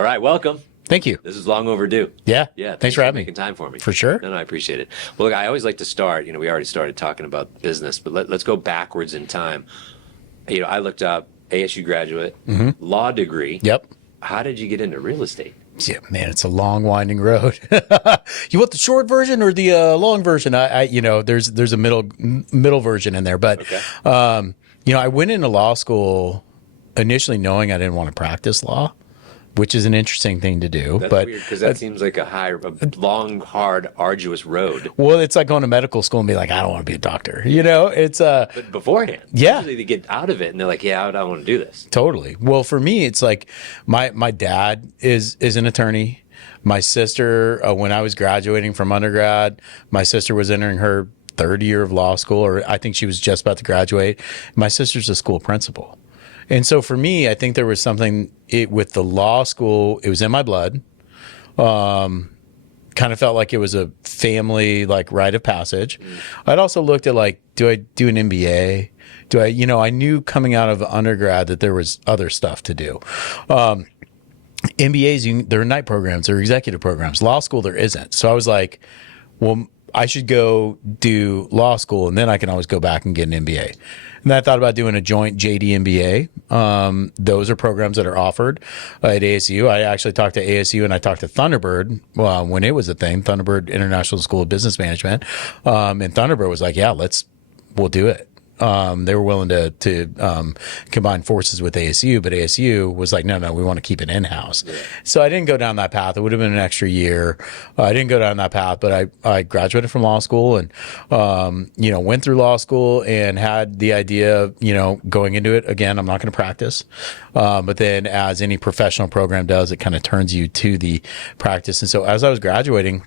All right, welcome. Thank you. This is long overdue. Yeah. Yeah. Thanks for having me. making time for me. For sure. No, I appreciate it. Well, look, I always like to start. We already started talking about business, but let's go backwards in time. I looked up ASU graduate, law degree. Yep. How did you get into real estate? Yeah, man, it's a long, winding road. You want the short version or the long version? There's a middle version in there, but Okay. I went into law school initially knowing I didn't want to practice law, which is an interesting thing to do. That's but weird because that seems like a long, hard, arduous road. Well, it's like going to medical school and be like, I don't want to be a doctor. It's But beforehand, Yeah. usually they get out of it and they're like, yeah, I don't want to do this. Totally. Well, for me, it's like my dad is an attorney. My sister, when I was graduating from undergrad, my sister was entering her third year of law school, or I think she was just about to graduate. My sister's a school principal. And so for me, I think there was something with the law school, it was in my blood. Kind of felt like it was a family rite of passage. I'd also looked at do I do an MBA? I knew coming out of undergrad that there was other stuff to do. MBAs, they're night programs, they're executive programs. Law school, there isn't. So I was like, well, I should go do law school and then I can always go back and get an MBA. And then I thought about doing a joint JD MBA. Those are programs that are offered at ASU. I actually talked to ASU and I talked to Thunderbird when it was a thing, Thunderbird International School of Business Management. And Thunderbird was like, yeah, we'll do it. They were willing to combine forces with ASU, but ASU was like, no, we want to keep it in-house. Yeah. So I didn't go down that path. It would have been an extra year. I didn't go down that path, but I graduated from law school and, went through law school and had the idea of, going into it. Again, I'm not going to practice. But then as any professional program does, it kind of turns you to the practice. And so as I was graduating,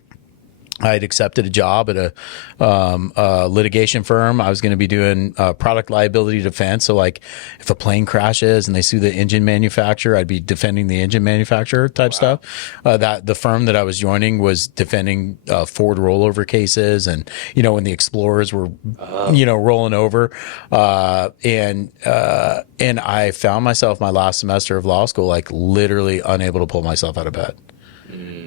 I had accepted a job at a litigation firm. I was going to be doing product liability defense. So if a plane crashes and they sue the engine manufacturer, I'd be defending the engine manufacturer type stuff. That the firm that I was joining was defending Ford rollover cases and, when the Explorers were, rolling over. And I found myself my last semester of law school, literally unable to pull myself out of bed.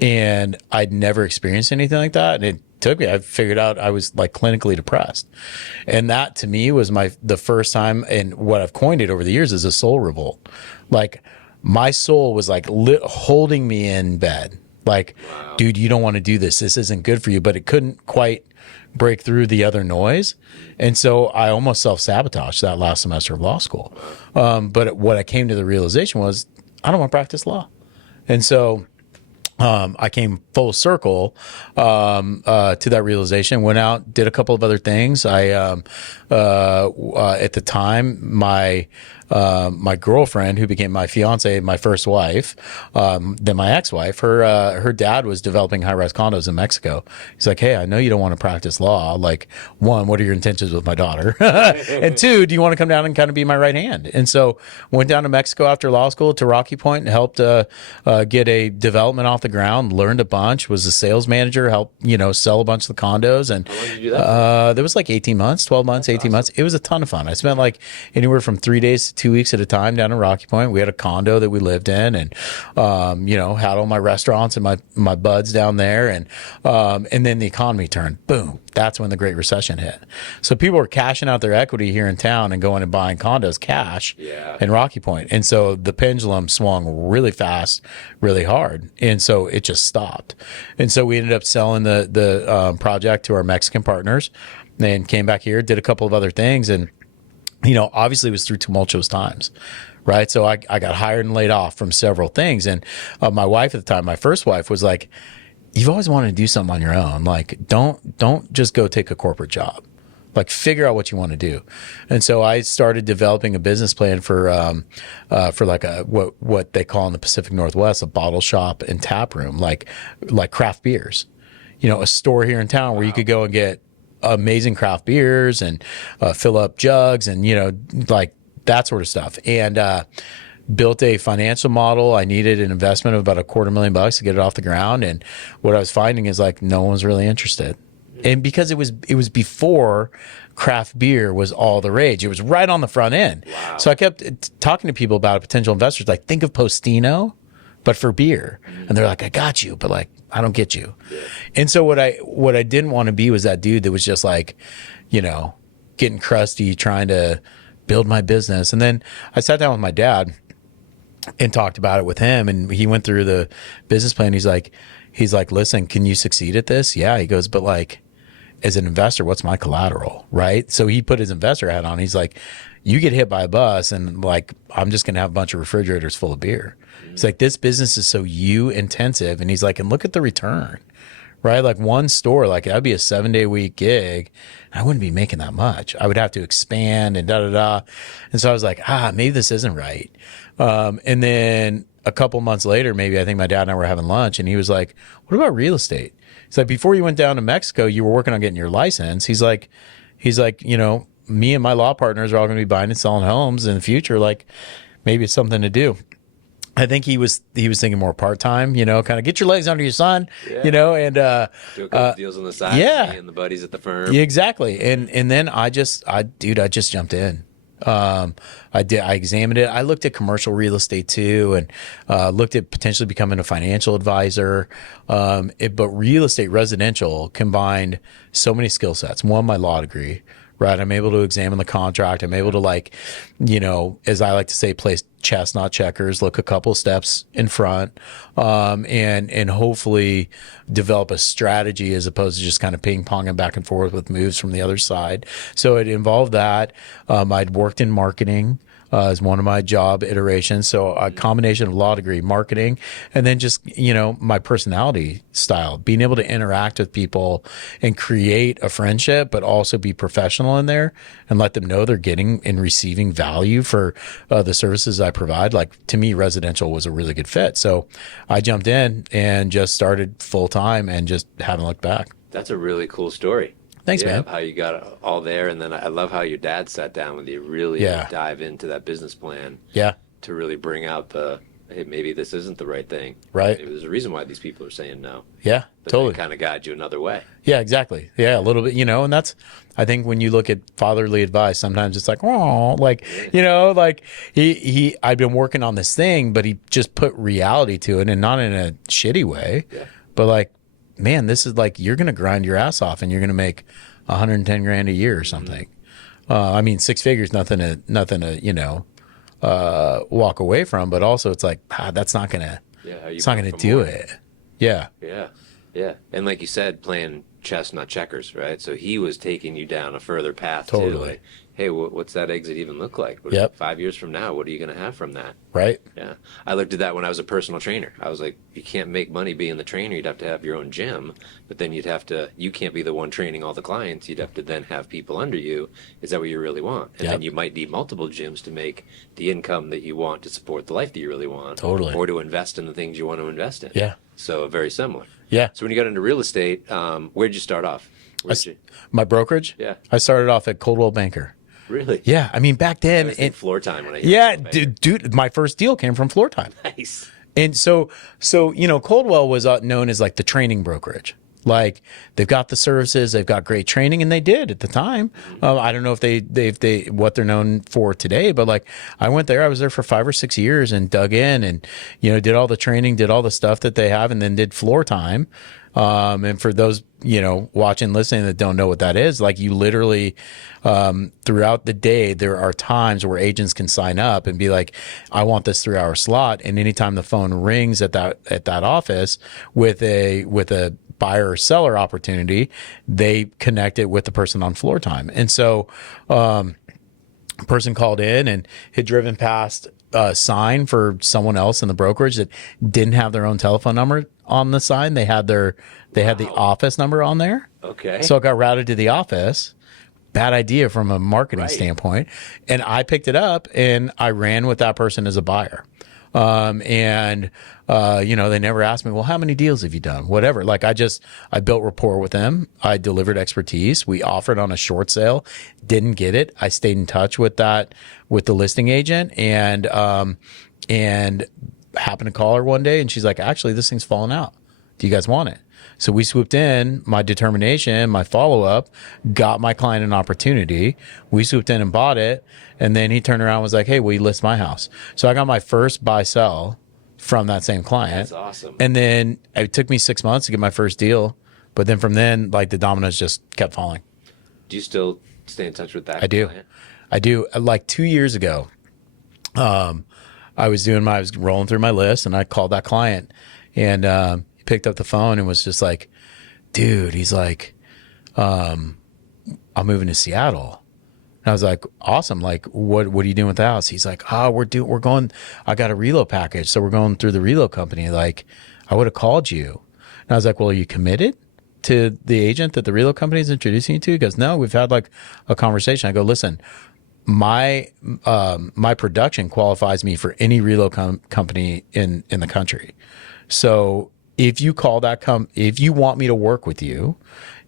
And I'd never experienced anything like that. And it took me, I figured out I was clinically depressed. And that to me was the first time, and what I've coined it over the years is a soul revolt. My soul was holding me in bed. Wow. Dude, you don't want to do this. This isn't good for you. But it couldn't quite break through the other noise. And so I almost self-sabotaged that last semester of law school. But what I came to the realization was, I don't want to practice law. And so I came full circle to that realization, went out, did a couple of other things. I at the time, my girlfriend, who became my fiance, my first wife, then my ex-wife, her dad was developing high-rise condos in Mexico. He's like, hey, I know you don't want to practice law. One, what are your intentions with my daughter? And two, do you want to come down and kind of be my right hand? And so went down to Mexico after law school to Rocky Point and helped get a development off the ground, learned a bunch, was a sales manager, helped, sell a bunch of the condos. And how long did you do that? there was 18 months, 12 months, 18 months. It was a ton of fun. I spent anywhere from 3 days to 2 weeks at a time down in Rocky Point. We had a condo that we lived in and, had all my restaurants and my buds down there. And then the economy turned, boom. That's when the Great Recession hit. So people were cashing out their equity here in town and going and buying condos cash in Rocky Point. And so the pendulum swung really fast, really hard. And so it just stopped. And so we ended up selling the project to our Mexican partners and came back here, did a couple of other things. And, obviously it was through tumultuous times. Right. So I got hired and laid off from several things. And my wife at the time, my first wife, was like, you've always wanted to do something on your own. Don't just go take a corporate job. Figure out what you want to do. And so I started developing a business plan for what they call in the Pacific Northwest a bottle shop and tap room, like craft beers. A store here in town where you could go and get amazing craft beers and fill up jugs and that sort of stuff. And built a financial model. I needed an investment of about $250,000 to get it off the ground. And what I was finding is no one was really interested. And because it was before craft beer was all the rage, it was right on the front end. Wow. So I kept talking to people about potential investors, think of Postino. but for beer. And they're like, I got you, but like, I don't get you. And so what I didn't want to be was that dude that was just like, you know, getting crusty, trying to build my business. And then I sat down with my dad and talked about it with him, and he went through the business plan. He's like, listen, can you succeed at this? Yeah. He goes, but like, as an investor, what's my collateral? Right. So he put his investor hat on. He's like, you get hit by a bus and like, I'm just going to have a bunch of refrigerators full of beer. It's like, this business is so you intensive. And he's like, and look at the return, right? Like one store, like that'd be a 7-day week gig. I wouldn't be making that much. I would have to expand and And so I was like, maybe this isn't right. And then a couple months later, maybe I think my dad and I were having lunch, and he was like, what about real estate? He's like, before you went down to Mexico, you were working on getting your license. He's like, you know, me and my law partners are all going to be buying and selling homes in the future. Like maybe it's something to do. I think he was thinking more part-time, you know, kind of get your legs under your son, you know, and do a couple deals on the side. Yeah. For me and the buddies at the firm. Yeah, exactly. And then I just jumped in. I examined it. I looked at commercial real estate too, and looked at potentially becoming a financial advisor. But real estate residential combined so many skill sets. One, my law degree, right? I'm able to examine the contract. I'm able to, like, you know, as I like to say, play chess, not checkers, look a couple steps in front, and hopefully develop a strategy as opposed to just kind of ping ponging back and forth with moves from the other side. So it involved that. I'd worked in marketing as one of my job iterations. So a combination of law degree, marketing, and then just, you know, my personality style, being able to interact with people and create a friendship, but also be professional in there and let them know they're getting and receiving value for the services I provide. Like, to me, residential was a really good fit. So I jumped in and just started full time and just haven't looked back. That's a really cool story. Thanks, man. How you got all there, and then I love how your dad sat down with you, really dive into that business plan. Yeah. To really bring out the, hey, maybe this isn't the right thing. Right. Maybe there's a reason why these people are saying no. Yeah, but totally. Kind of guide you another way. Yeah, exactly. Yeah, a little bit, you know, and that's, I think when you look at fatherly advice, sometimes it's like, oh, like, you know, like I've been working on this thing, but he just put reality to it, and not in a shitty way, but like, man, this is like, you're going to grind your ass off and you're going to make 110 grand a year or something. I mean, 6 figures, nothing to, you know, walk away from, but also it's like, that's not going to, it's not going to do it. Yeah. Yeah. Yeah. And like you said, playing chess, not checkers, right? So he was taking you down a further path. Totally. To like, hey, what's that exit even look like? 5 years from now, what are you going to have from that? Right. Yeah. I looked at that when I was a personal trainer. I was like, you can't make money being the trainer. You'd have to have your own gym, but then you can't be the one training all the clients. You'd have to then have people under you. Is that what you really want? And then you might need multiple gyms to make the income that you want to support the life that you really want. Totally. Or to invest in the things you want to invest in. Yeah. So very similar. Yeah. So when you got into real estate, where'd you start off? My brokerage? Yeah. I started off at Coldwell Banker. Really? Yeah. I mean, back then. Floor time. When I dude, my first deal came from floor time. Nice. And so, you know, Coldwell was known as like the training brokerage. Like, they've got the services, they've got great training, and they did at the time. I don't know if they what they're known for today, but like, I went there, I was there for 5 or 6 years and dug in and, you know, did all the training, did all the stuff that they have, and then did floor time. And for those, you know, watching, listening that don't know what that is, like, you literally, throughout the day, there are times where agents can sign up and be like, I want this 3-hour slot. And anytime the phone rings at that office with a buyer or seller opportunity, they connect it with the person on floor time. And so, a person called in and had driven past a sign for someone else in the brokerage that didn't have their own telephone number on the sign. They had the office number on there. Okay. So it got routed to the office. Bad idea from a marketing standpoint. And I picked it up and I ran with that person as a buyer. You know, they never asked me, well, how many deals have you done? Whatever. Like, I built rapport with them. I delivered expertise. We offered on a short sale, didn't get it. I stayed in touch with the listing agent and happened to call her one day and she's like, actually, this thing's falling out. Do you guys want it? So we swooped in, my determination, my follow-up, got my client an opportunity. We swooped in and bought it. And then he turned around and was like, hey, will you list my house? So I got my first buy-sell from that same client. That's awesome. And then it took me 6 months to get my first deal. But then from then, like the dominoes just kept falling. Do you still stay in touch with that I do. client? I do. Like 2 years ago, I was rolling through my list and I called that client and he picked up the phone and was just like, dude, he's like, I'm moving to Seattle. And I was like, awesome. Like, what are you doing with the house? He's like, we're going, I got a reload package. So we're going through the reload company. Like, I would have called you. And I was like, well, are you committed to the agent that the reload company is introducing you to? He goes, no, we've had like a conversation. I go, listen, my production qualifies me for any reload company in the country. So if you call if you want me to work with you,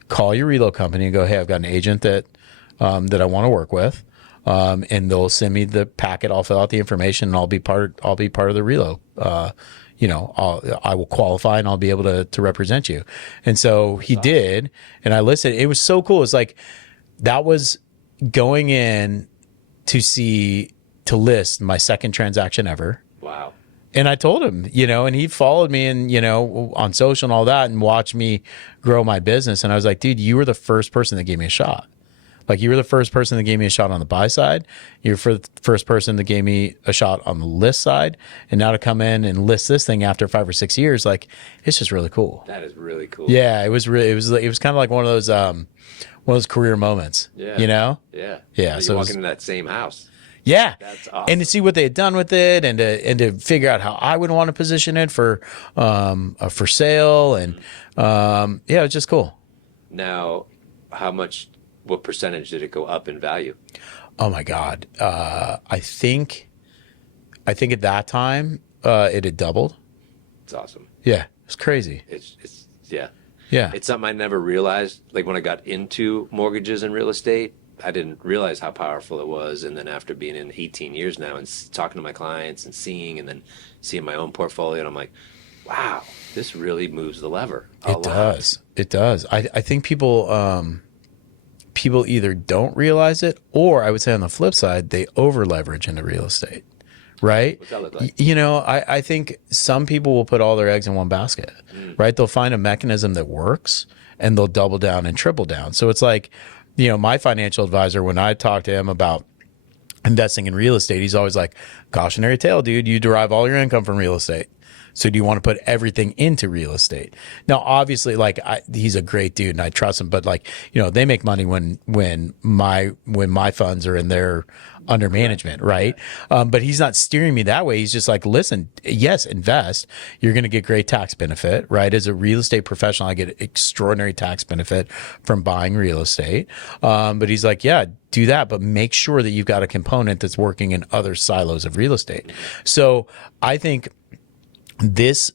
call your reload company and go, hey, I've got an agent that I want to work with, and they'll send me the packet. I'll fill out the information, and I'll be part of the reload. I will qualify, and I'll be able to represent you. And so he did, and I listened. It was so cool. It's like that was going in to list my second transaction ever. Wow. And I told him, and he followed me and, on social and all that and watched me grow my business. And I was like, dude, you were the first person that gave me a shot. Like you were the first person that gave me a shot on the buy side. You're the first person that gave me a shot on the list side. And now to come in and list this thing after 5 or 6 years, like it's just really cool. That is really cool. Yeah, it was kind of like one of those career moments. Yeah. Yeah. Yeah. So you walk into that same house. Yeah. That's awesome. And to see what they had done with it and to figure out how I would want to position it for sale. And it was just cool. Now, what percentage did it go up in value? Oh my God. I think at that time, it had doubled. It's awesome. Yeah. It's crazy. Yeah. Yeah. It's something I never realized. Like when I got into mortgages and real estate, I didn't realize how powerful it was. And then after being in 18 years now and talking to my clients and then seeing my own portfolio, and I'm like, wow, this really moves the lever. It does. It does. I think people either don't realize it, or I would say on the flip side, they over leverage into real estate. Right? What's that look like? I think some people will put all their eggs in one basket, right? They'll find a mechanism that works and they'll double down and triple down. So it's like, my financial advisor, when I talk to him about investing in real estate, he's always like, cautionary tale, dude, you derive all your income from real estate. So do you want to put everything into real estate? Now, obviously, he's a great dude and I trust him, but they make money when my funds are in their under management, right? But he's not steering me that way. He's just like, listen, yes, invest. You're going to get great tax benefit, right? As a real estate professional, I get extraordinary tax benefit from buying real estate. But he's like, yeah, do that, but make sure that you've got a component that's working in other silos of real estate. So I think this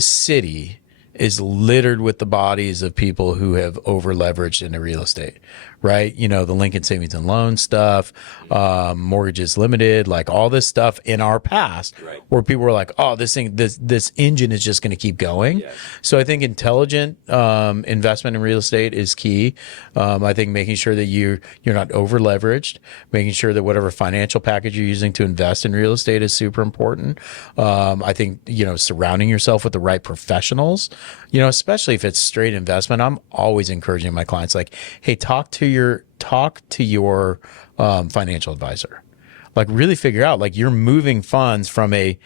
city is littered with the bodies of people who have over leveraged into real estate, right? The Lincoln Savings and Loan stuff, Mortgages Limited, like all this stuff in our past, right, where people were like, oh, this engine is just going to keep going. Yes. So I think intelligent investment in real estate is key. I think making sure that you're not over leveraged, making sure that whatever financial package you're using to invest in real estate is super important. I think, surrounding yourself with the right professionals, especially if it's straight investment. I'm always encouraging my clients, like, hey, talk to your financial advisor. Like, really figure out, like, you're moving funds from a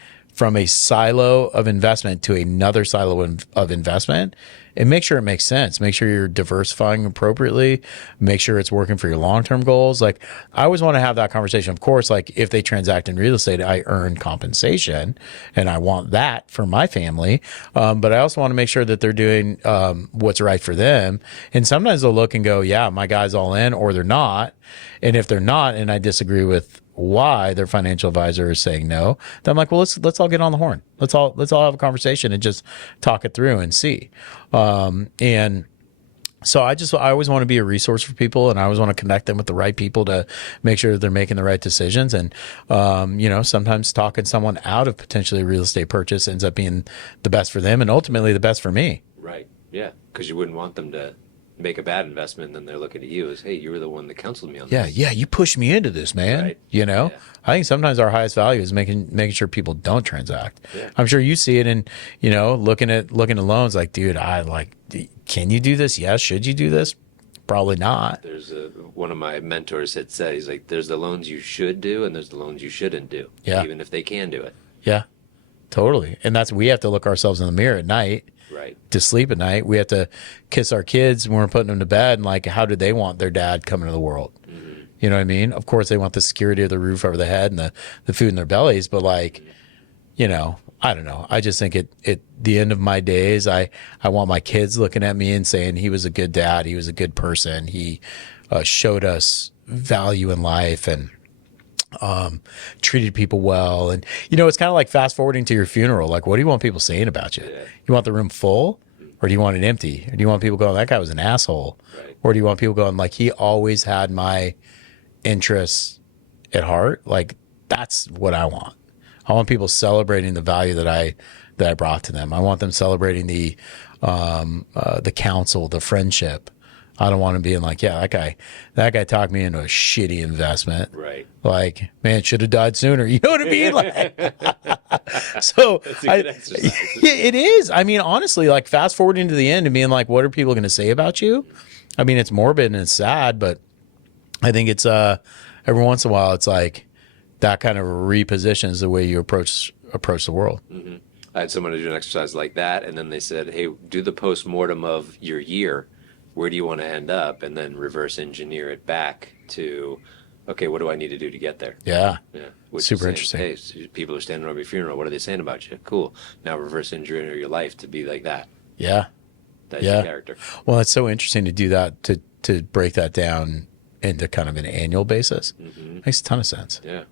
silo of investment to another silo of investment, and make sure it makes sense. Make sure you're diversifying appropriately. Make sure it's working for your long-term goals. Like, I always want to have that conversation. Of course, like, if they transact in real estate, I earn compensation and I want that for my family. But I also want to make sure that they're doing what's right for them. And sometimes they'll look and go, yeah, my guy's all in, or they're not. And if they're not, and I disagree with why their financial advisor is saying no, then I'm like, well, let's all get on the horn. Let's all have a conversation and just talk it through and see. And so I always want to be a resource for people, and I always want to connect them with the right people to make sure that they're making the right decisions. And, sometimes talking someone out of potentially a real estate purchase ends up being the best for them and ultimately the best for me. Right. Yeah. Because you wouldn't want them to make a bad investment, and then they're looking at you as, hey, you were the one that counseled me on Yeah, this. yeah, you pushed me into this, man. Right. You know, Yeah. I think sometimes our highest value is making sure people don't transact. Yeah. I'm sure you see it in, looking at loans. Like, dude, can you do this? Yes. Should you do this? Probably not. There's one of my mentors had said, he's like, there's the loans you should do, and there's the loans you shouldn't do, Yeah. even if they can do it. Yeah, totally. And we have to look ourselves in the mirror at night Right. to sleep at night. We have to kiss our kids when we're putting them to bed. And like, how do they want their dad coming to the world? Mm-hmm. You know what I mean? Of course, they want the security of the roof over the head and the food in their bellies. But like, I don't know. I just think at the end of my days, I want my kids looking at me and saying he was a good dad. He was a good person. He showed us value in life and treated people well. And, it's kind of like fast forwarding to your funeral. Like, what do you want people saying about you? Yeah. You want the room full, or do you want it empty? Or do you want people going, that guy was an asshole? Right. Or do you want people going, like, he always had my interests at heart? Like, that's what I want. I want people celebrating the value that I brought to them. I want them celebrating the counsel, the friendship. I don't want them being like, yeah, that guy talked me into a shitty investment. Right. Like, man, should have died sooner. You know what I mean? Like, so That's a good exercise. it is. I mean, honestly, like fast forwarding to the end and being like, what are people going to say about you? I mean, it's morbid and it's sad, but I think it's every once in a while, it's like that kind of repositions the way you approach the world. Mm-hmm. I had someone do an exercise like that, and then they said, hey, do the post-mortem of your year. Where do you want to end up? And then reverse engineer it back to, okay, what do I need to do to get there? Yeah. Yeah. Which Super is saying, interesting. hey, people are standing over your funeral. What are they saying about you? Cool. Now reverse engineer your life to be like that. Yeah. That's Yeah. your character. Well, it's so interesting to do that, to break that down into kind of an annual basis. Mm-hmm. Makes a ton of sense. Yeah.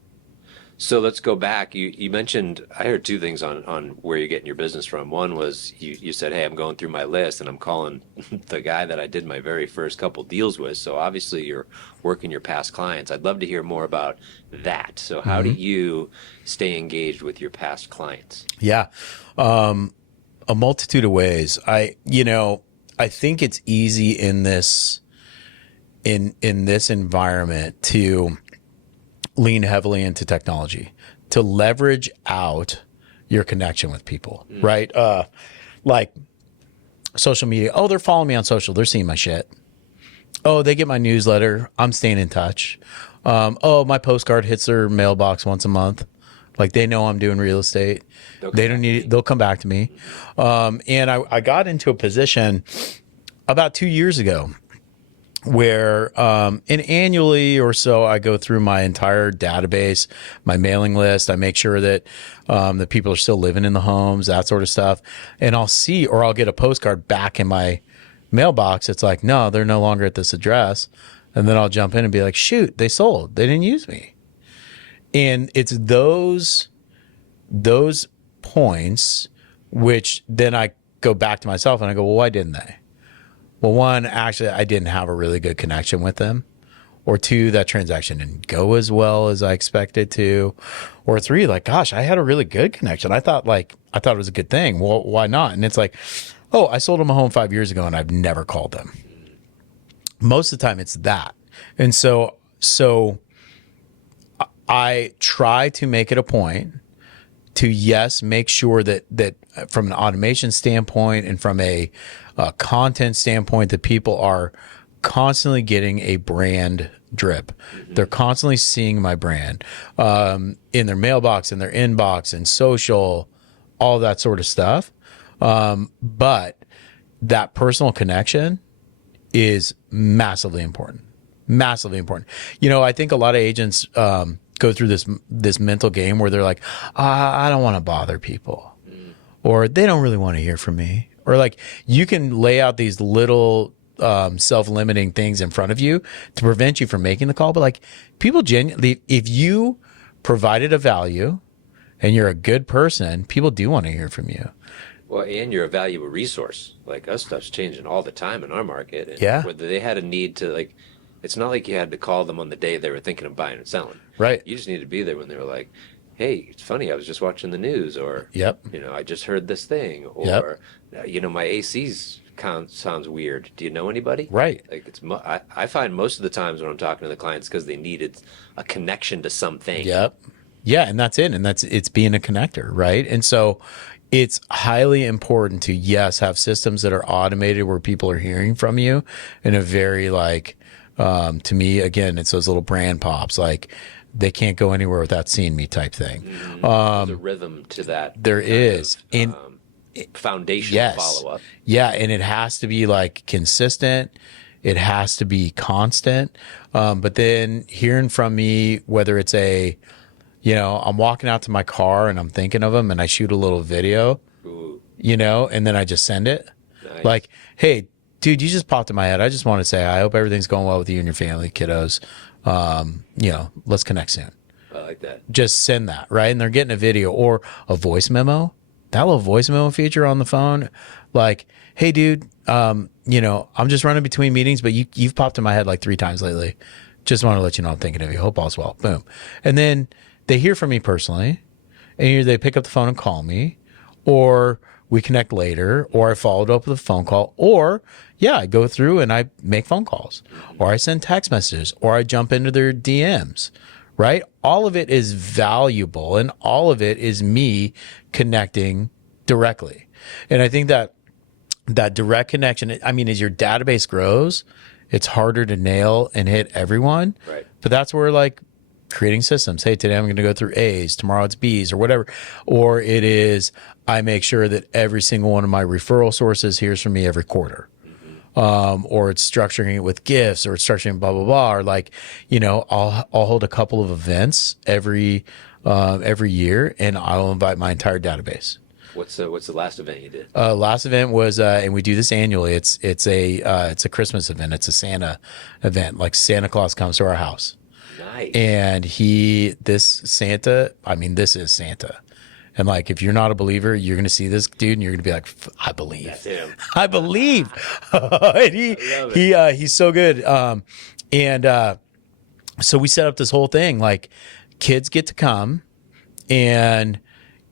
So let's go back. You mentioned, I heard two things on where you're getting your business from. One was you said, hey, I'm going through my list and I'm calling the guy that I did my very first couple deals with. So obviously you're working your past clients. I'd love to hear more about that. So how do you stay engaged with your past clients? Yeah. A multitude of ways. I think it's easy in this environment to lean heavily into technology, to leverage out your connection with people, right? Like social media. Oh, they're following me on social. They're seeing my shit. Oh, they get my newsletter. I'm staying in touch. Oh, my postcard hits their mailbox once a month. Like they know I'm doing real estate. They don't need it. They'll come back to me. And I got into a position about 2 years ago where annually or so I go through my entire database, my mailing list. I make sure that the people are still living in the homes, that sort of stuff. And I'll get a postcard back in my mailbox. It's like, no, they're no longer at this address. And then I'll jump in and be like, shoot, they sold. They didn't use me. And it's those points which then I go back to myself and I go, well, why didn't they? Well, one, actually, I didn't have a really good connection with them. Or two, that transaction didn't go as well as I expected to. Or three, like, gosh, I had a really good connection. I thought it was a good thing. Well, why not? And it's like, oh, I sold them a home 5 years ago and I've never called them. Most of the time it's that. And so I try to make it a point to, yes, make sure that from an automation standpoint and from a content standpoint, that people are constantly getting a brand drip. Mm-hmm. They're constantly seeing my brand in their mailbox, in their inbox, in social, all that sort of stuff. But that personal connection is massively important. Massively important. I think a lot of agents go through this mental game where they're like, I don't want to bother people, or they don't really want to hear from me, or like you can lay out these little self-limiting things in front of you to prevent you from making the call. But like people genuinely, if you provided a value and you're a good person, people do want to hear from you. Well, and you're a valuable resource. Like us stuff's changing all the time in our market. And yeah. Whether they had a need to, like, it's not like you had to call them on the day they were thinking of buying and selling. Right. You just need to be there when they were like, hey, it's funny, I was just watching the news, or, Yep. I just heard this thing, Yep. or, my sounds weird. Do you know anybody? Right. Like I find most of the times when I'm talking to the clients because they needed a connection to something. Yep. Yeah, and that's it. And it's being a connector, right? And so it's highly important to, yes, have systems that are automated where people are hearing from you in a very to me, again, it's those little brand pops, like they can't go anywhere without seeing me type thing. There's a rhythm to that. There is. And Foundation yes. follow up. Yeah, and it has to be consistent. It has to be constant. But then hearing from me, whether it's I'm walking out to my car and I'm thinking of them and I shoot a little video, Ooh, and then I just send it. nice. Like, hey, dude, you just popped in my head. I just want to say, I hope everything's going well with you and your family, kiddos. Let's connect soon. I like that. Just send that, right? And they're getting a video or a voice memo. That little voice memo feature on the phone, like, hey, dude, I'm just running between meetings, but you've popped in my head like 3 times lately. Just want to let you know I'm thinking of you. Hope all's well. Boom. And then they hear from me personally, and either they pick up the phone and call me, or we connect later, or I followed up with a phone call, or I go through and I make phone calls, or I send text messages, or I jump into their DMs, right? All of it is valuable, and all of it is me connecting directly. And I think that direct connection, I mean, as your database grows, it's harder to nail and hit everyone. Right. But that's where creating systems. Hey, today I'm going to go through A's, tomorrow it's B's or whatever. Or it is, I make sure that every single one of my referral sources hears from me every quarter. Or it's structuring it with gifts, or it's structuring blah, blah, blah. Or I'll hold a couple of events every year, and I'll invite my entire database. What's the last event you did? Last event was, and we do this annually. It's a Christmas event. It's a Santa event. Like Santa Claus comes to our house. Nice. And this is Santa. And if you're not a believer, you're going to see this dude and you're going to be like, I believe. That's him. I believe. And he's so good. So we set up this whole thing, kids get to come and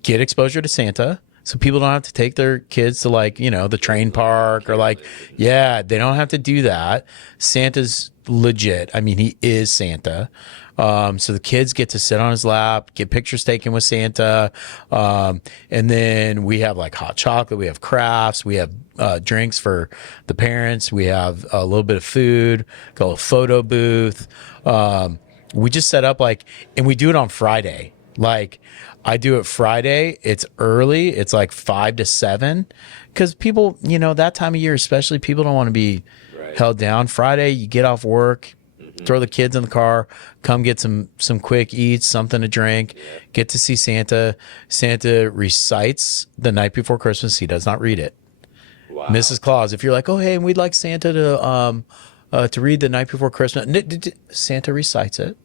get exposure to Santa. So people don't have to take their kids to the train park or they don't have to do that. Santa's legit. I mean, he is Santa. So the kids get to sit on his lap, get pictures taken with Santa. And then we have hot chocolate, we have crafts, we have drinks for the parents, we have a little bit of food, got a little photo booth. We just set up and we do it on Friday. I do it Friday. It's early. It's 5 to 7 because people, that time of year, especially, people don't want to be held down. Friday, you get off work, throw the kids in the car, come get some quick eats, something to drink, get to see Santa. Santa recites the night before Christmas. He does not read it. Wow. Mrs. Claus, if you're oh, hey, we'd like Santa to read the night before Christmas, Santa recites it.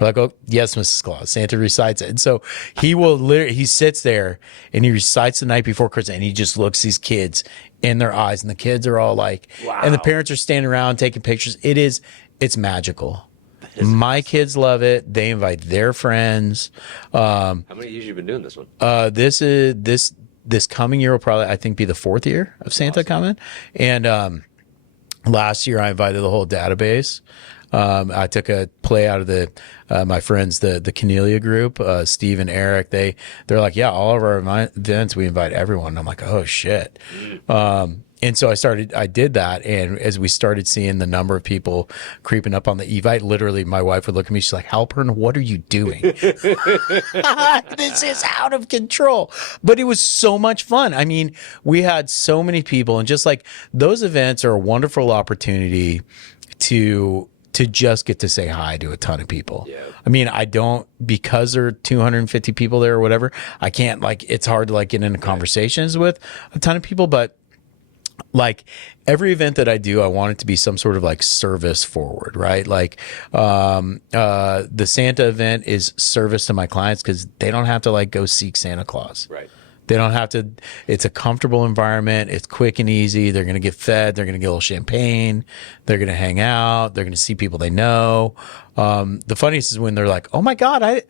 We're oh, yes, Mrs. Claus. Santa recites it. And so he sits there and he recites the night before Christmas, and he just looks these kids in their eyes, and the kids are all wow. And the parents are standing around taking pictures. It's magical. My kids love it. They invite their friends. How many years you been doing this one? This coming year will probably, I think, be the 4th year of Santa coming. And last year I invited the whole database. I took a play out of my friends, the Cornelia group, Steve and Eric. They're yeah, all of our events, we invite everyone. And I'm oh shit. And so I did that. And as we started seeing the number of people creeping up on the Evite, literally my wife would look at me. She's like, Halpern, what are you doing? This is out of control. But it was so much fun. I mean, we had so many people, and just those events are a wonderful opportunity to just get to say hi to a ton of people. Yeah. I mean, because there are 250 people there or whatever, I can't it's hard to get into conversations with a ton of people, but every event that I do, I want it to be some sort of service forward, right? The Santa event is service to my clients because they don't have to go seek Santa Claus. Right. They don't have to. It's a comfortable environment. It's quick and easy. They're going to get fed. They're going to get a little champagne. They're going to hang out. They're going to see people they know. The funniest is when they're oh my God,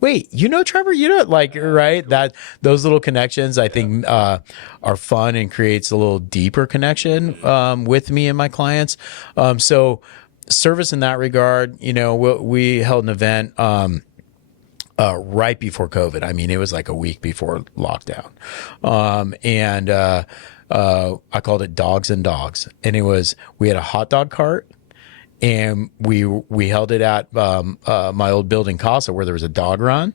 wait, you know Trevor, you know, like, right? That those little connections, I think, are fun and creates a little deeper connection with me and my clients. So service in that regard, you know, we held an event right before COVID. I mean, it was like a week before lockdown, and I called it Dogs and Dogs, and we had a hot dog cart. And we held it at my old building Casa where there was a dog run,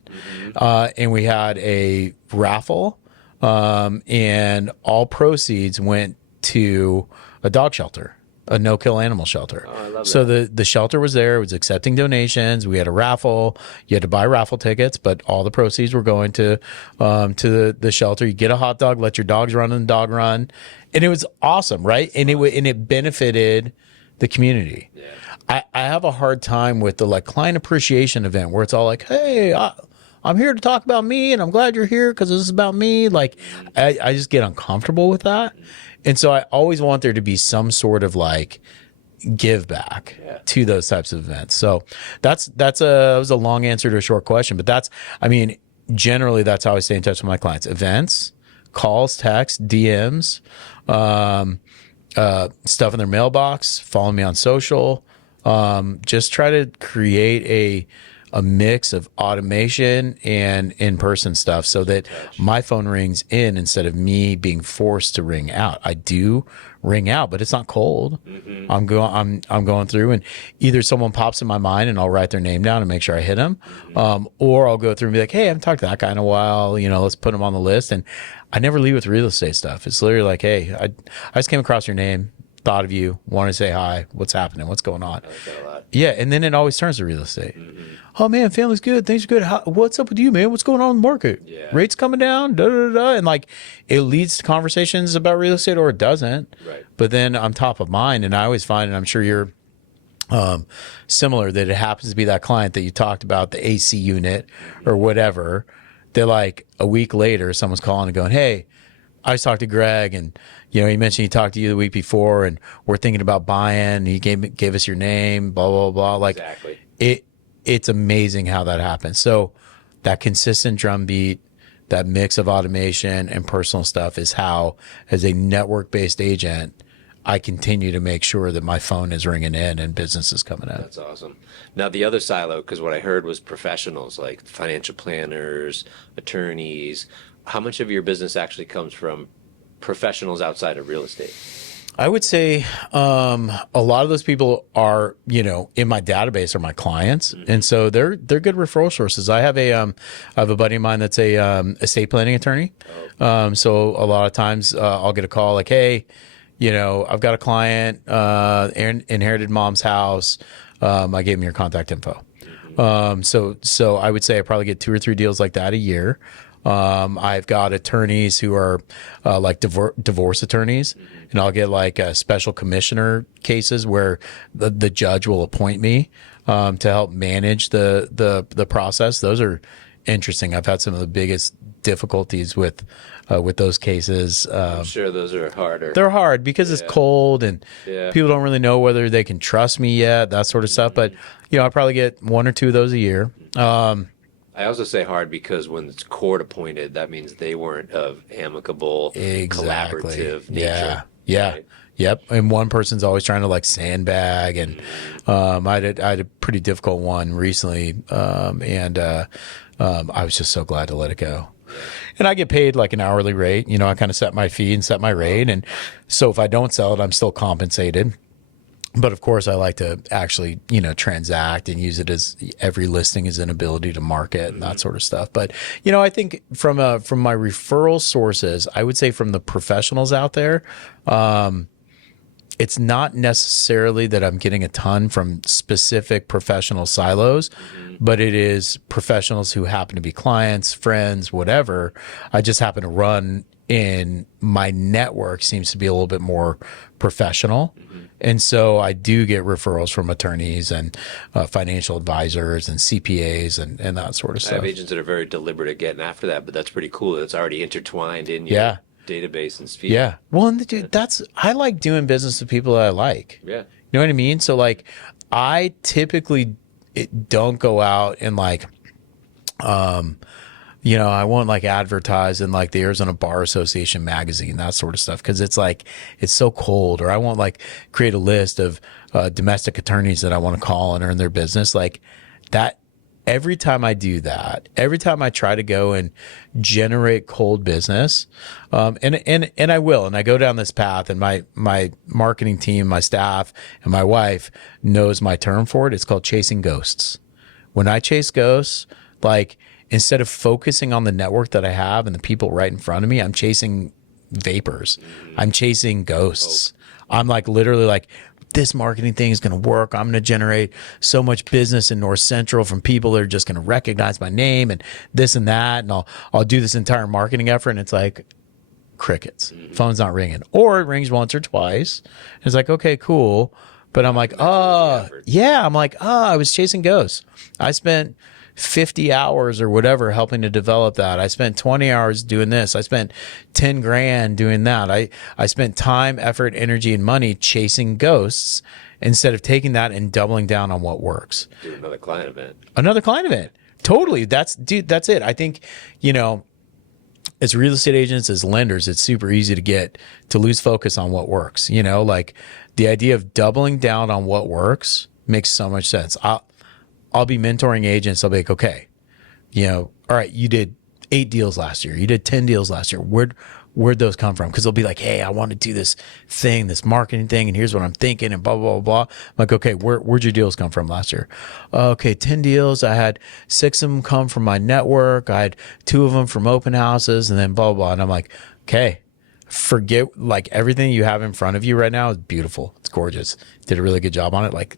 and we had a raffle, and all proceeds went to a dog shelter, a no-kill animal shelter. Oh, I love so that. the shelter was there; it was accepting donations. We had a raffle. You had to buy raffle tickets, but all the proceeds were going to the shelter. You get a hot dog, let your dogs run in the dog run, and it was awesome, right? And it benefited the community. Yeah. I have a hard time with the like client appreciation event where it's all like, hey, I'm here to talk about me and I'm glad you're here because this is about me. Like, I just get uncomfortable with that. And so I always want there to be some sort of like give back to those types of events. So that was a long answer to a short question, but generally that's how I stay in touch with my clients. Events, calls, texts, DMs, stuff in their mailbox, follow me on social, just try to create a mix of automation and in-person stuff so that my phone rings in instead of me being forced to ring out. I do ring out, but it's not cold. I'm going through and either someone pops in my mind and I'll write their name down and make sure I hit them, or I'll go through and be like, hey, I haven't talked to that guy in a while, you know, let's put them on the list. And I never leave with real estate stuff. It's literally like, hey, I just came across your name, thought of you, want to say hi, what's happening, what's going on. I like that a lot. Yeah, and then it always turns to real estate. Oh man, family's good, things are good. What's up with you, man? What's going on in the market? Yeah. Rates coming down, da da da, and like it leads to conversations about real estate, or it doesn't. Right. But then I'm top of mind, and I always find, and I'm sure you're similar, that it happens to be that client that you talked about, the AC unit or whatever. They're like a week later, someone's calling and going, hey, I just talked to Greg, and you know, he mentioned he talked to you the week before, and we're thinking about buying. He gave us your name, blah blah blah. Like Exactly. it's amazing how that happens. So that consistent drumbeat, that mix of automation and personal stuff is how, as a network-based agent, I continue to make sure that my phone is ringing in and business is coming in. That's awesome. Now, the other silo, because what I heard was professionals like financial planners, attorneys. How much of your business actually comes from professionals outside of real estate? I would say a lot of those people are, you know, in my database are my clients, and so they're good referral sources. I have a buddy of mine that's a estate planning attorney. So a lot of times I'll get a call like, hey, you know, I've got a client inherited mom's house. I gave him your contact info. So I would say I probably get 2 or 3 deals like that a year. I've got attorneys who are like divorce attorneys, and I'll get like special commissioner cases where the judge will appoint me to help manage the process. Those are interesting. I've had some of the biggest difficulties with those cases. I'm sure those are harder. They're hard because it's cold and people don't really know whether they can trust me yet, that sort of stuff. But you know, I probably get 1 or 2 of those a year. I also say hard because when it's court appointed, that means they weren't of amicable, collaborative nature. Yeah. Right? Yep. And one person's always trying to like sandbag. And I had a pretty difficult one recently. And I was just so glad to let it go. And I get paid like an hourly rate. You know, I kind of set my fee and set my rate. And so if I don't sell it, I'm still compensated. But of course, I like to actually, you know, transact and use it as every listing is an ability to market and that sort of stuff. But, you know, I think from my referral sources, I would say from the professionals out there, it's not necessarily that I'm getting a ton from specific professional silos, but it is professionals who happen to be clients, friends, whatever. I just happen to run in my network seems to be a little bit more professional. And so I do get referrals from attorneys and financial advisors and CPAs and that sort of stuff. I have agents that are very deliberate at getting after that, but that's pretty cool. It's already intertwined in your database and sphere. Yeah. Well, and I like doing business with people that I like. Yeah. You know what I mean? So like I typically don't go out and like You know, I won't like advertise in like the Arizona Bar Association magazine, that sort of stuff, because it's like it's so cold. Or I won't like create a list of domestic attorneys that I want to call and earn their business. Like that. Every time I do that, every time I try to go and generate cold business, and I will, and I go down this path, and my marketing team, my staff, and my wife knows my term for it. It's called chasing ghosts. When I chase ghosts, like instead of focusing on the network that I have and the people right in front of me, I'm chasing vapors. I'm chasing ghosts. I'm like literally like, this marketing thing is going to work. I'm going to generate so much business in North Central from people that are just going to recognize my name and this and that. And I'll do this entire marketing effort. And it's like crickets. Phone's not ringing, or it rings once or twice. And it's like, okay, cool. But I'm like, yeah, I'm like, I was chasing ghosts. I spent 50 hours or whatever helping to develop that. I spent 20 hours doing this. I spent 10 grand doing that. I spent time, effort, energy, and money chasing ghosts instead of taking that and doubling down on what works. Do another client event. Another client event. Totally. That's it. I think, you know, as real estate agents, as lenders, it's super easy to lose focus on what works. You know, like the idea of doubling down on what works makes so much sense. I'll be mentoring agents. I'll be like, okay, you know, all right, you did 8 deals last year. You did 10 deals last year. Where'd those come from? Because they'll be like, hey, I want to do this thing, this marketing thing, and here's what I'm thinking, and blah, blah, blah, blah. I'm like, okay, where'd your deals come from last year? Okay, 10 deals. I had 6 of them come from my network. I had 2 of them from open houses, and then blah, blah, blah. And I'm like, okay, forget, like everything you have in front of you right now is beautiful. It's gorgeous. Did a really good job on it. Like,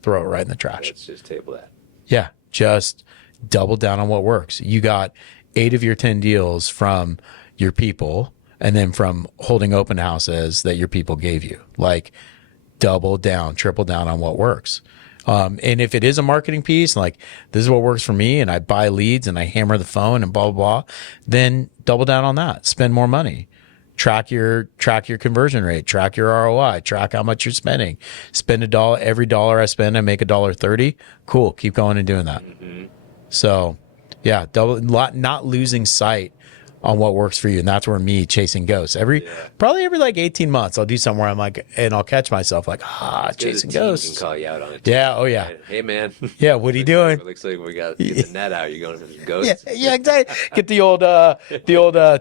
throw it right in the trash. Let's just table that. Yeah, just double down on what works. You got 8 of your 10 deals from your people, and then from holding open houses that your people gave you. Like, double down, triple down on what works. And if it is a marketing piece, like this is what works for me, and I buy leads and I hammer the phone and blah, blah, blah, then double down on that. Spend more money. Track your conversion rate, track your ROI, track how much you're spending. Spend $1. Every dollar I spend, I make $1.30. Cool. Keep going and doing that. So yeah, not losing sight on what works for you. And that's where me chasing ghosts. Probably every like 18 months, I'll do something where I'm like, and I'll catch myself like, chasing ghosts. Can call you out on it too. Yeah. Oh yeah. Hey man. Yeah. What are you doing? Looks like we got get the net out. You're going for the ghosts. Yeah, exactly. Get the old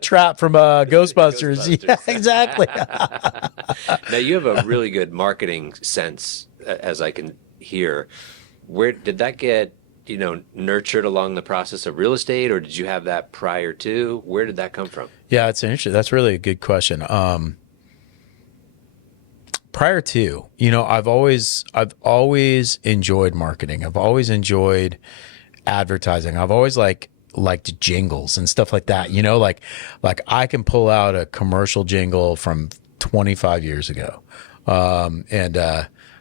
trap from Ghostbusters. Yeah, exactly. Now you have a really good marketing sense, as I can hear. Where did that get, nurtured along the process of real estate, or did you have that prior to? Where did that come from? Yeah, it's interesting. That's really a good question. Prior to, I've always enjoyed marketing. I've always enjoyed advertising. I've always liked jingles and stuff like that. Like I can pull out a commercial jingle from 25 years ago. And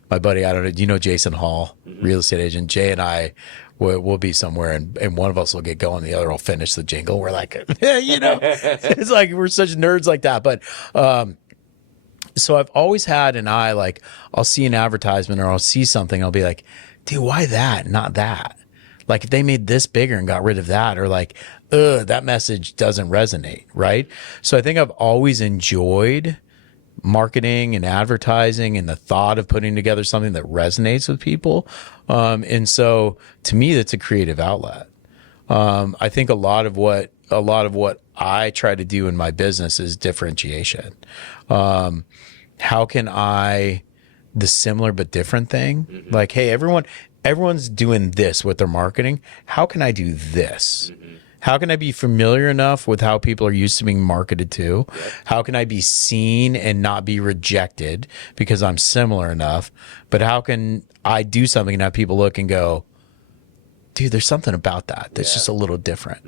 my buddy, I don't know, do you know Jason Hall, real estate agent? Jay and I we'll be somewhere, and one of us will get going, the other will finish the jingle. We're like, it's like we're such nerds like that. But so I've always had an eye, like I'll see an advertisement or I'll see something, I'll be like, dude, why that, not that? Like if they made this bigger and got rid of that, or like, that message doesn't resonate, right? So I think I've always enjoyed marketing and advertising and the thought of putting together something that resonates with people. And so to me, that's a creative outlet. I think a lot of what I try to do in my business is differentiation. How can the similar but different thing? Like, hey, everyone's doing this with their marketing. How can I do this? How can I be familiar enough with how people are used to being marketed to? Yep. How can I be seen and not be rejected because I'm similar enough? But how can I do something and have people look and go, dude, there's something about that's just a little different,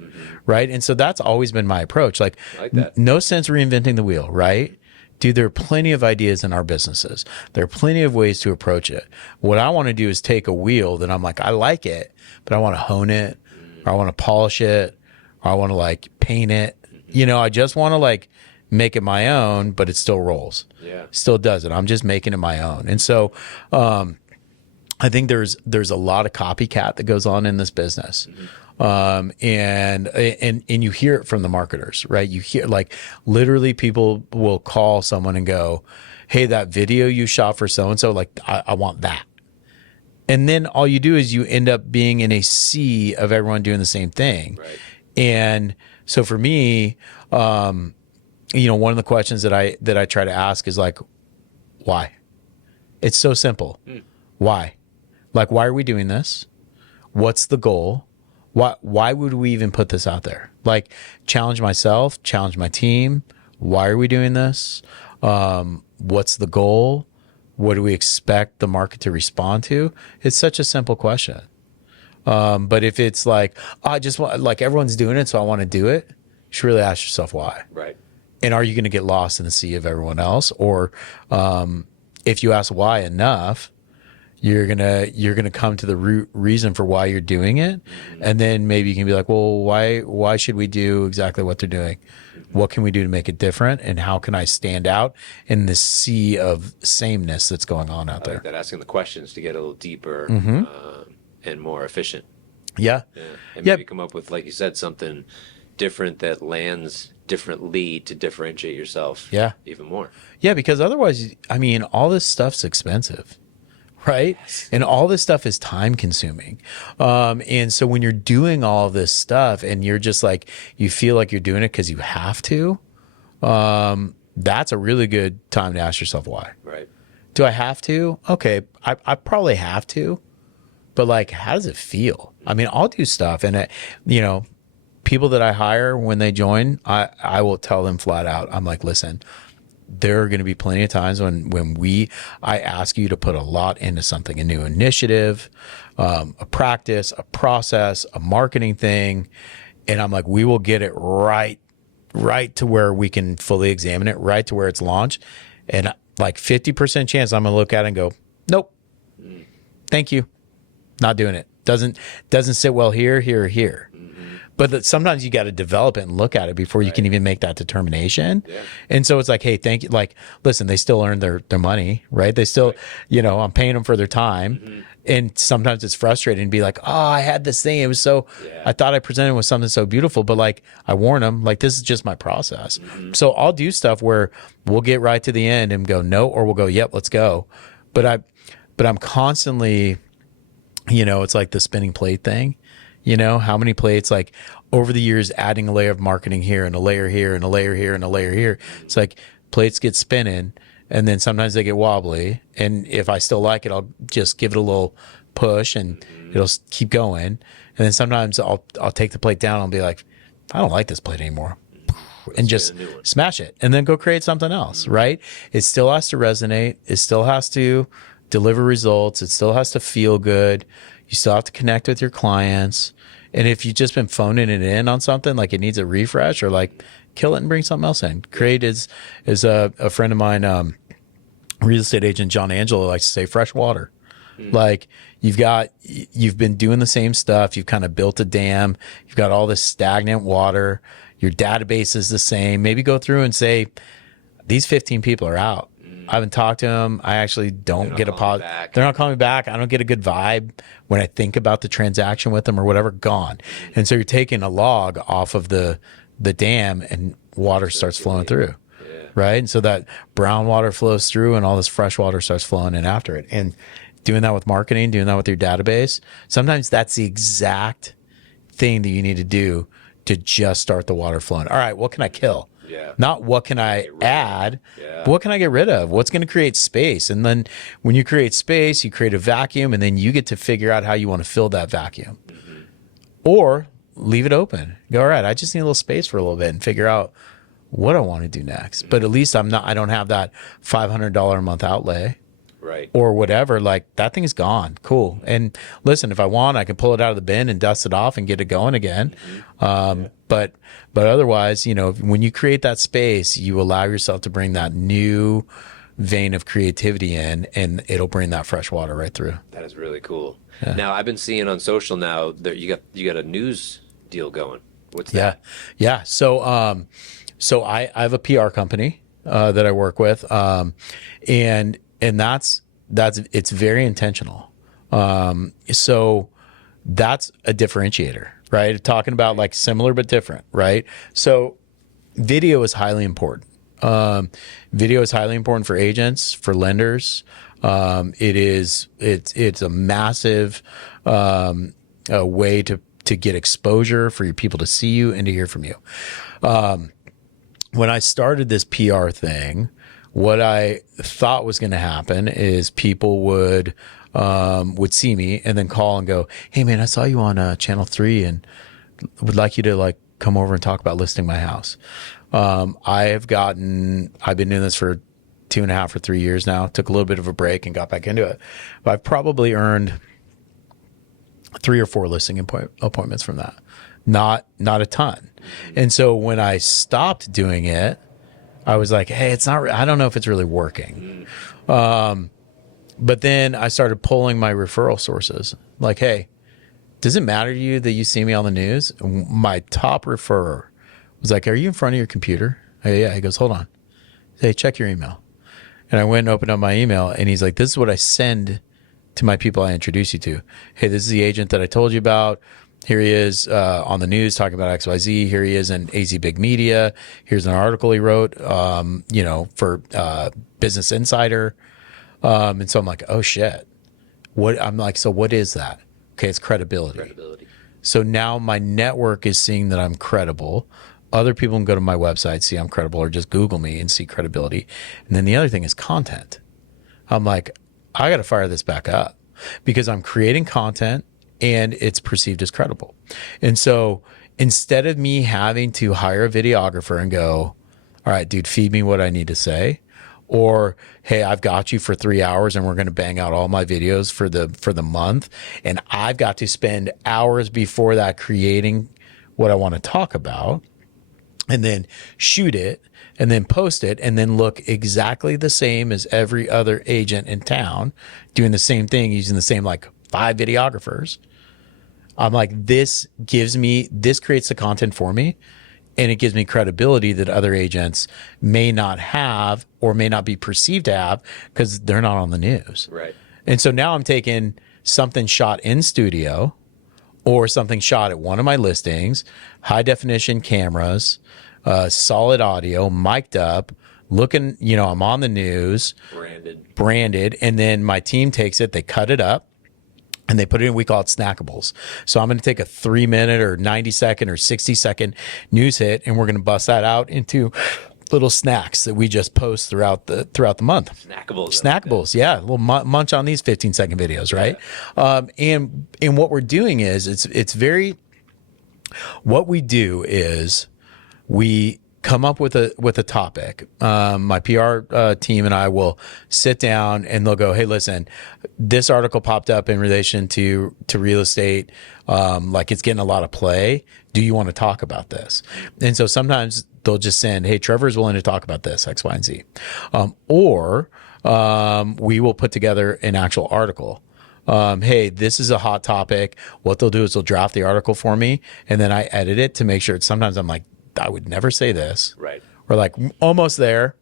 right? And so that's always been my approach. Like that. No sense reinventing the wheel, right? Dude, there are plenty of ideas in our businesses. There are plenty of ways to approach it. What I want to do is take a wheel that I'm like, I like it, but I want to hone it, or I want to polish it, or I want to like paint it. I just want to like make it my own, but it still rolls. Yeah. Still does it. I'm just making it my own. And so I think there's a lot of copycat that goes on in this business. And you hear it from the marketers, right? You hear, like, literally people will call someone and go, hey, that video you shot for so-and-so, like, I want that. And then all you do is you end up being in a sea of everyone doing the same thing. Right. And so for me, one of the questions that I try to ask is like, why? It's so simple. Why? Like, why are we doing this? What's the goal? Why would we even put this out there? Like, challenge myself, challenge my team. Why are we doing this? What's the goal? What do we expect the market to respond to? It's such a simple question. But if it's like, oh, I just want, like, everyone's doing it, so I want to do it, you should really ask yourself why. Right. And are you going to get lost in the sea of everyone else? Or if you ask why enough, you're gonna come to the root reason for why you're doing it, and then maybe you can be like, well, why should we do exactly what they're doing? What can we do to make it different, and how can I stand out in this sea of sameness that's going on out there? Like that, asking the questions to get a little deeper and more efficient. Yeah, And maybe come up with, like you said, something different that lands differently to differentiate yourself. Even more. Yeah, because otherwise, I mean, all this stuff's expensive. Right. Yes. And all this stuff is time consuming. And so when you're doing all of this stuff and you're just like, you feel like you're doing it because you have to, that's a really good time to ask yourself why. Right. Do I have to? Okay. I probably have to, but like, how does it feel? I mean, I'll do stuff and, people that I hire when they join, I will tell them flat out, I'm like, listen, there are going to be plenty of times when I ask you to put a lot into something, a new initiative, a practice, a process, a marketing thing. And I'm like, we will get it right to where we can fully examine it, right to where it's launched. And like 50% chance I'm going to look at it and go, nope, thank you. Not doing it. Doesn't sit well here, or here. But sometimes you got to develop it and look at it before you can even make that determination. Yeah. And so it's like, hey, thank you. Like, listen, they still earn their money, right? They still, I'm paying them for their time. And sometimes it's frustrating to be like, oh, I had this thing. It was so, I thought I presented with something so beautiful, but like I warn them, like, this is just my process. So I'll do stuff where we'll get right to the end and go, no, or we'll go, yep, let's go. But I'm constantly, it's like the spinning plate thing. How many plates, like over the years, adding a layer of marketing here and a layer here and a layer here and a layer here. It's like plates get spinning and then sometimes they get wobbly. And if I still like it, I'll just give it a little push and it'll keep going. And then sometimes I'll take the plate down and I'll be like, I don't like this plate anymore. And just smash it and then go create something else, right? It still has to resonate. It still has to deliver results. It still has to feel good. You still have to connect with your clients. And if you've just been phoning it in on something, like it needs a refresh or like kill it and bring something else in. Create is a friend of mine, real estate agent John Angelo likes to say fresh water. Like you've been doing the same stuff. You've kind of built a dam. You've got all this stagnant water. Your database is the same. Maybe go through and say, these 15 people are out. I haven't talked to them. I actually don't get a positive. They're not calling me back. I don't get a good vibe when I think about the transaction with them or whatever. Gone. And so you're taking a log off of the dam and water starts flowing through. Yeah. Right. And so that brown water flows through and all this fresh water starts flowing in after it. And doing that with marketing, doing that with your database, sometimes that's the exact thing that you need to do to just start the water flowing. All right, what can I kill? Yeah. Not what can I add, but what can I get rid of? What's going to create space? And then when you create space, you create a vacuum, and then you get to figure out how you want to fill that vacuum. Or leave it open. Go, all right, I just need a little space for a little bit and figure out what I want to do next. But at least I don't have that $500 a month outlay. Right. Or whatever, like that thing is gone. Cool. And listen, if I want, I can pull it out of the bin and dust it off and get it going again. But otherwise, when you create that space, you allow yourself to bring that new vein of creativity in, and it'll bring that fresh water right through. That is really cool. Yeah. Now, I've been seeing on social now that you got a news deal going. What's that? Yeah. So I have a PR company that I work with, and that's it's very intentional. So that's a differentiator, right? Talking about like similar but different, right? So video is highly important. Video is highly important for agents, for lenders. It's a massive way to get exposure for your people to see you and to hear from you. When I started this PR thing, what I thought was going to happen is people would see me and then call and go, "Hey man, I saw you on Channel 3 and would like you to like come over and talk about listing my house." I've been doing this for 2.5 or 3 years now. Took a little bit of a break and got back into it. But I've probably earned 3 or 4 listing appointments from that. Not a ton. And so when I stopped doing it, I was like, hey, I don't know if it's really working. But then I started pulling my referral sources. Like, hey, does it matter to you that you see me on the news? My top referrer was like, are you in front of your computer? Hey, yeah. He goes, hold on. Hey, check your email. And I went and opened up my email and he's like, this is what I send to my people I introduce you to. Hey, this is the agent that I told you about. Here he is on the news talking about XYZ. Here he is in AZ Big Media. Here's an article he wrote, for Business Insider. And so I'm like, oh shit. So what is that? Okay, it's credibility. So now my network is seeing that I'm credible. Other people can go to my website, see I'm credible, or just Google me and see credibility. And then the other thing is content. I'm like, I got to fire this back up because I'm creating content and it's perceived as credible. And so instead of me having to hire a videographer and go, all right, dude, feed me what I need to say, or, hey, I've got you for 3 hours and we're going to bang out all my videos for the month. And I've got to spend hours before that creating what I want to talk about and then shoot it and then post it and then look exactly the same as every other agent in town doing the same thing using the same like 5 videographers. I'm like, this creates the content for me and it gives me credibility that other agents may not have or may not be perceived to have because they're not on the news. Right. And so now I'm taking something shot in studio or something shot at one of my listings, high definition cameras, solid audio, mic'd up, looking, I'm on the news, branded. And then my team takes it, they cut it up and they put it in, we call it snackables. So I'm going to take a 3-minute or 90-second or 60-second news hit and we're going to bust that out into little snacks that we just post throughout the month. Snackables. Yeah. A little munch on these 15-second videos. Right. Yeah. And what we're doing is what we do is we come up with a topic. My PR team and I will sit down and they'll go, hey, listen, this article popped up in relation to real estate. Like it's getting a lot of play. Do you want to talk about this? And so sometimes they'll just send, hey, Trevor's willing to talk about this, X, Y, and Z. Or we will put together an actual article. Hey, this is a hot topic. What they'll do is they'll draft the article for me and then I edit it to make sure sometimes I'm like, I would never say this. Right. Or like almost there,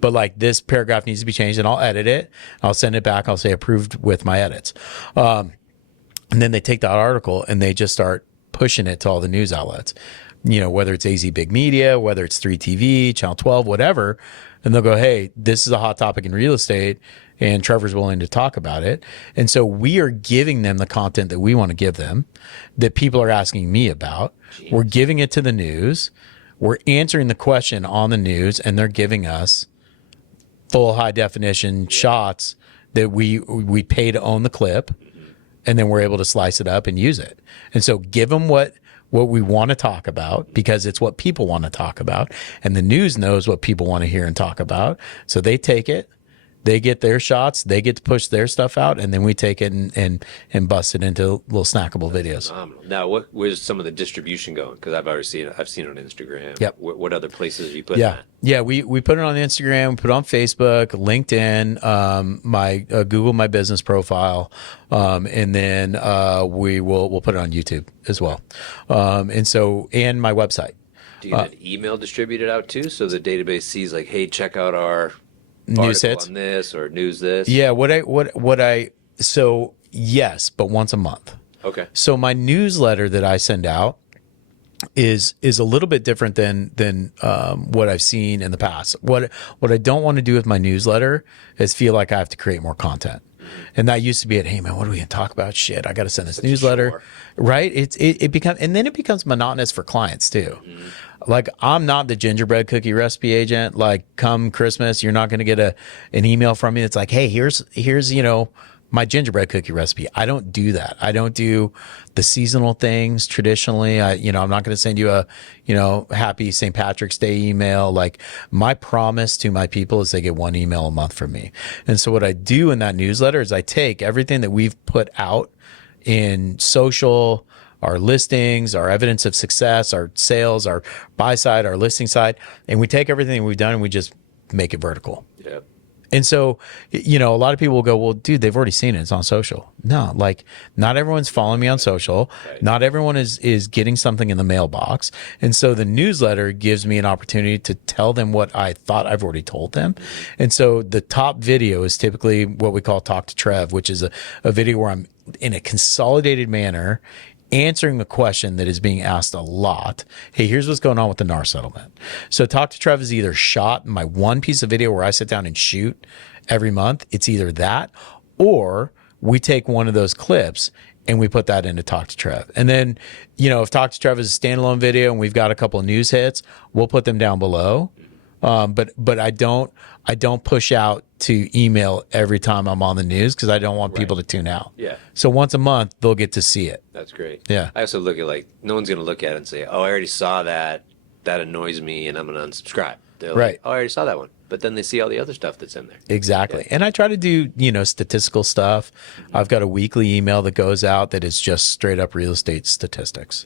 but like this paragraph needs to be changed and I'll edit it. I'll send it back. I'll say approved with my edits. And then they take that article and they just start pushing it to all the news outlets, whether it's AZ Big Media, whether it's 3TV, Channel 12, whatever. And they'll go, hey, this is a hot topic in real estate and Trevor's willing to talk about it. And so we are giving them the content that we want to give them, that people are asking me about. Jeez. We're giving it to the news. We're answering the question on the news and they're giving us full high definition shots that we pay to own the clip and then we're able to slice it up and use it. And so give them what we want to talk about because it's what people want to talk about and the news knows what people want to hear and talk about. So they take it, they get their shots, they get to push their stuff out, and then we take it and bust it into little snackable videos. Phenomenal. Now, where's some of the distribution going? Because I've seen it on Instagram. Yep. What other places have you put that? Yeah, we put it on Instagram, we put it on Facebook, LinkedIn, my Google My Business profile, and then we'll put it on YouTube as well, and my website. Do you have an email distributed out too, so the database sees like, hey, check out our news hits on this or news this? Yeah, so Yes, but once a month. Okay. So my newsletter that I send out is a little bit different than what I've seen in the past. What I don't want to do with my newsletter is feel like I have to create more content. And that used to be it. Hey man, what are we gonna talk about? Shit, I got to send this newsletter, chore. right? It becomes, and then it becomes monotonous for clients too. Like I'm not the gingerbread cookie recipe agent. Like come Christmas, you're not gonna get an email from me that's like, hey, here's my gingerbread cookie recipe. I don't do that. I don't do the seasonal things traditionally. I'm not going to send you a, happy St. Patrick's Day email. Like my promise to my people is they get one email a month from me. And so what I do in that newsletter is I take everything that we've put out in social, our listings, our evidence of success, our sales, our buy side, our listing side, and we take everything we've done and we just make it vertical. Yeah. And so, a lot of people will go, well, dude, they've already seen it. It's on social. No, like not everyone's following me on social. Right. Not everyone is getting something in the mailbox. And so the newsletter gives me an opportunity to tell them what I thought I've already told them. And so the top video is typically what we call Talk to Trev, which is a video where I'm in a consolidated manner answering a question that is being asked a lot. Hey, here's what's going on with the NAR settlement. So Talk to Trev is either shot my one piece of video where I sit down and shoot every month. It's either that or we take one of those clips and we put that into Talk to Trev. And then, if Talk to Trev is a standalone video and we've got a couple of news hits, we'll put them down below. But I don't push out to email every time I'm on the news because I don't want people to tune out. Yeah. So once a month they'll get to see it. That's great. Yeah. I also look at no one's going to look at it and say, oh, I already saw that. That annoys me and I'm going to unsubscribe. They're Right. like, oh, I already saw that one. But then they see all the other stuff that's in there. Exactly. Yeah. And I try to do, statistical stuff. I've got a weekly email that goes out that is just straight up real estate statistics.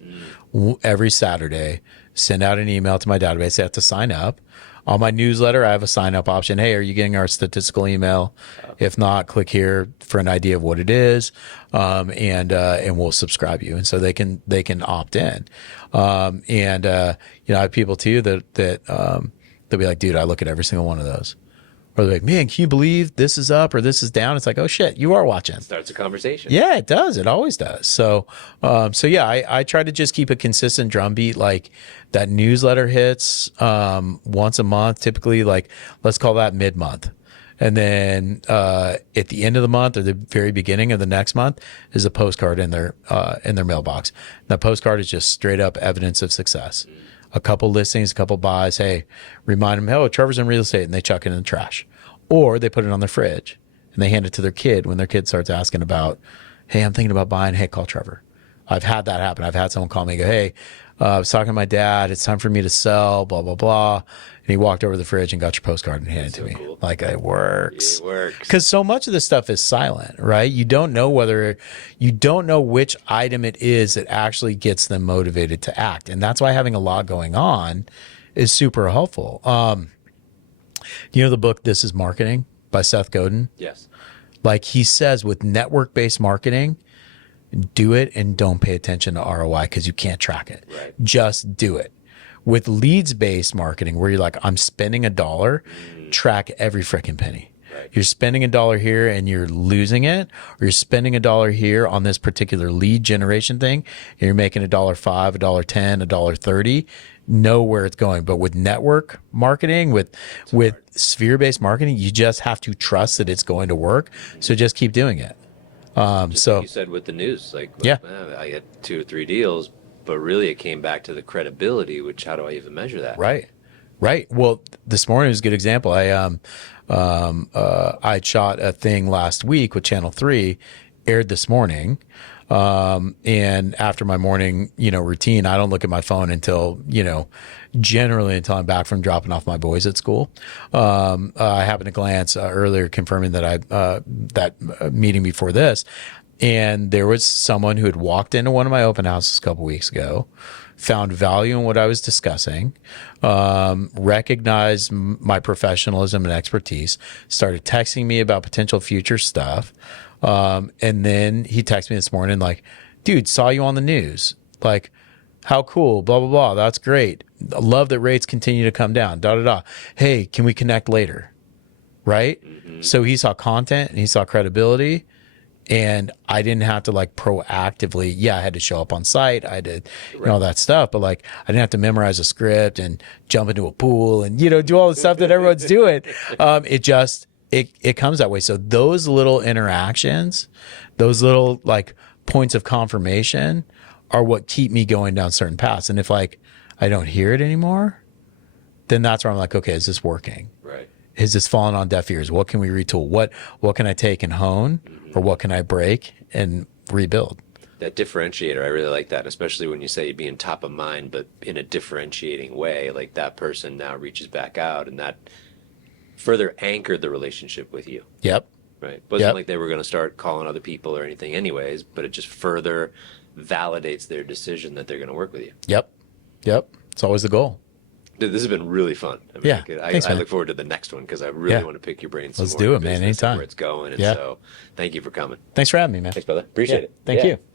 Every Saturday, send out an email to my database. They have to sign up. On my newsletter, I have a sign up option. Hey, are you getting our statistical email? If not, click here for an idea of what it is, and we'll subscribe you. And so they can opt in. I have people too that they'll be like, dude, I look at every single one of those. Or they're like, man, can you believe this is up or this is down? It's like, oh shit, you are watching. Starts a conversation. Yeah, it does. It always does. So yeah, I try to just keep a consistent drumbeat. Like that newsletter hits once a month, typically. Like let's call that mid-month, and then at the end of the month or the very beginning of the next month is a postcard in their mailbox. And that postcard is just straight up evidence of success. A couple listings, a couple buys. Hey, remind them, oh, Trevor's in real estate, and they chuck it in the trash. Or they put it on their fridge and they hand it to their kid when their kid starts asking about, hey, I'm thinking about buying. Hey, call Trevor. I've had that happen. I've had someone call me and go, hey, I was talking to my dad. It's time for me to sell, blah, blah, blah. And he walked over to the fridge and got your postcard and handed it to me. Cool. Like it works. It works. Because so much of this stuff is silent, right? You don't know which item it is that actually gets them motivated to act. And that's why having a lot going on is super helpful. The book, This is Marketing by Seth Godin? Yes. Like he says with network-based marketing, do it and don't pay attention to ROI because you can't track it. Right. Just do it. With leads-based marketing, where you're like, I'm spending $1, track every freaking penny. Right. You're spending $1 here and you're losing it, or you're spending $1 here on this particular lead generation thing, and you're making $1.05, $1.10, $1.30. Know where it's going. But with network marketing, with sphere-based marketing, you just have to trust that it's going to work. So just keep doing it. Just like you said with the news, yeah, I get 2 or 3 deals, but really it came back to the credibility, which how do I even measure that? Right. Well, this morning was a good example. I shot a thing last week with Channel 3, aired this morning. And after my morning, routine, I don't look at my phone until, generally until I'm back from dropping off my boys at school. I happened to glance earlier confirming that that meeting before this, and there was someone who had walked into one of my open houses a couple weeks ago, found value in what I was discussing, recognized my professionalism and expertise, started texting me about potential future stuff. And then he texted me this morning like, dude, saw you on the news. Like, how cool, blah, blah, blah. That's great. I love that rates continue to come down, da, da, da. Hey, can we connect later? Right? Mm-hmm. So he saw content and he saw credibility And I didn't have to like proactively, I had to show up on site. I did, all that stuff, but like I didn't have to memorize a script and jump into a pool and, do all the stuff that everyone's doing. It comes that way. So those little interactions, those little like points of confirmation are what keep me going down certain paths. And if like I don't hear it anymore, then that's where I'm like, okay, is this working? Right. Is this falling on deaf ears? What can we retool? What can I take and hone, or what can I break and rebuild? That differentiator, I really like that, especially when you say being top of mind, but in a differentiating way. Like that person now reaches back out, and that further anchored the relationship with you. Yep. Right. It wasn't like they were going to start calling other people or anything, anyways. But it just further validates their decision that they're going to work with you. Yep. It's always the goal. Dude, this has been really fun. I mean, Thanks, I look forward to the next one because I really want to pick your brain some Let's more do on it, man. business and Anytime. where it's going. And so thank you for coming. Thanks for having me, man. Thanks, brother. Appreciate it. Thank you.